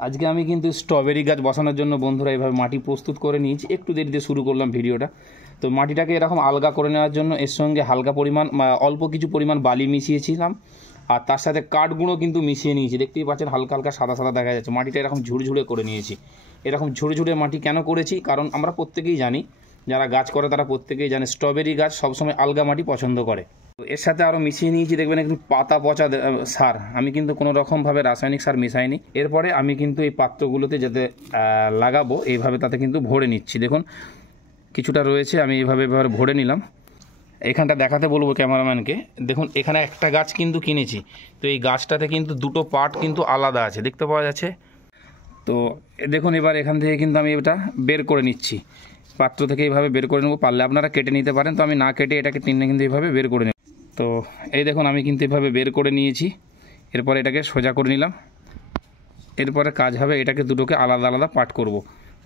আজকে আমি কিন্তু স্ট্রবেরি গাছ বসানোর জন্য বন্ধুরা এইভাবে মাটি প্রস্তুত করে নিয়েছি। একটু দেরি দিয়ে শুরু করলাম ভিডিওটা। তো মাটিটাকে এরকম আলগা করে নেওয়ার জন্য এর সঙ্গে হালকা পরিমাণ অল্প কিছু পরিমাণ বালি মিশিয়েছিলাম, আর তার সাথে কাঠগুঁড়ো কিন্তু মিশিয়ে নিয়েছি। দেখতেই পাচ্ছেন হালকা হালকা সাদা সাদা দেখা যাচ্ছে। মাটিটা এরকম ঝুরঝুরে করে নিয়েছি। এরকম ঝুরঝুরে মাটি কেন করেছি, কারণ আমরা প্রত্যেকেই জানি, যারা গাছ করে তারা প্রত্যেকেই জানে স্ট্রবেরি গাছ সবসময় আলগা মাটি পছন্দ করে। তো এর সাথে আরও মিশিয়ে নিয়েছি দেখবেন একটু পাতা পচা সার। আমি কিন্তু কোনো রকমভাবে রাসায়নিক সার মিশাইনি। এরপরে আমি কিন্তু এই পাত্রগুলোতে যাতে লাগাবো এইভাবে তাতে কিন্তু ভরে নিচ্ছি। দেখুন কিছুটা রয়েছে, আমি এইভাবে ভরে নিলাম। এখানটা দেখাতে বলবো ক্যামেরাম্যানকে। দেখুন এখানে একটা গাছ কিন্তু কিনেছি, তো এই গাছটাতে কিন্তু দুটো পার্ট কিন্তু আলাদা আছে, দেখতে পাওয়া যাচ্ছে। তো দেখুন এবার এখান থেকে কিন্তু আমি এটা বের করে নিচ্ছি, পাত্র থেকে এইভাবে বের করে নেবো। পারলে আপনারা কেটে নিতে পারেন, তো আমি না কেটে এটাকে টেনে কিন্তু এইভাবে বের করে নেব। তো এই দেখুন আমি কিন্তু এভাবে বের করে নিয়েছি। এরপরে এটাকে সোজা করে নিলাম। এরপরে কাজ হবে এটাকে দুটোকে আলাদা আলাদা পার্ট করব।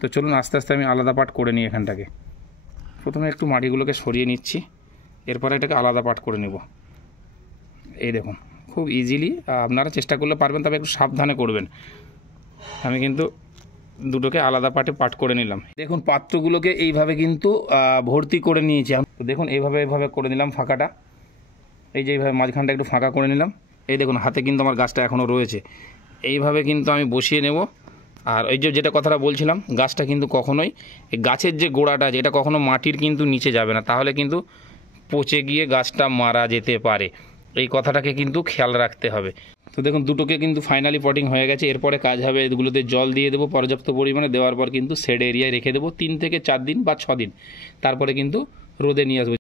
তো চলুন আস্তে আস্তে আমি আলাদা পার্ট করে নিই। এখানটাকে প্রথমে একটু মাটিগুলোকে সরিয়ে নিচ্ছি, এরপরে এটাকে আলাদা পার্ট করে নেব। এই দেখুন খুব ইজিলি, আপনারা চেষ্টা করলে পারবেন, তবে একটু সাবধানে করবেন। আমি কিন্তু দুটোকে আলাদা পার্ট করে নিলাম। দেখুন পাত্রগুলোকে এইভাবে কিন্তু ভর্তি করে নিয়েছি। তো দেখুন এইভাবে করে নিলাম ফাঁকাটা, এই যে এইভাবে মাঝখানটা একটু ফাঁকা করে নিলাম। এই দেখুন হাতে কিন্তু আমার গাছটা এখনও রয়েছে। এইভাবে কিন্তু আমি বসিয়ে নেব। আর এই যেটা কথাটা বলছিলাম, গাছটা কিন্তু কখনোই এই গাছের যে গোড়াটা আছে এটা কখনো মাটির কিন্তু নিচে যাবে না, তাহলে কিন্তু পচে গিয়ে গাছটা মারা যেতে পারে। এই কথাটাকে কিন্তু খেয়াল রাখতে হবে। তো দেখুন দুটোকে কিন্তু ফাইনালি পটিং হয়ে গেছে। এরপরে কাজ হবে এগুলোতে জল দিয়ে দেবো পর্যাপ্ত পরিমাণে। দেওয়ার পর কিন্তু শেড এরিয়ায় রেখে দেবো 3 থেকে 4 দিন বা 6 দিন, তারপরে কিন্তু রোদে নিয়ে আসবো।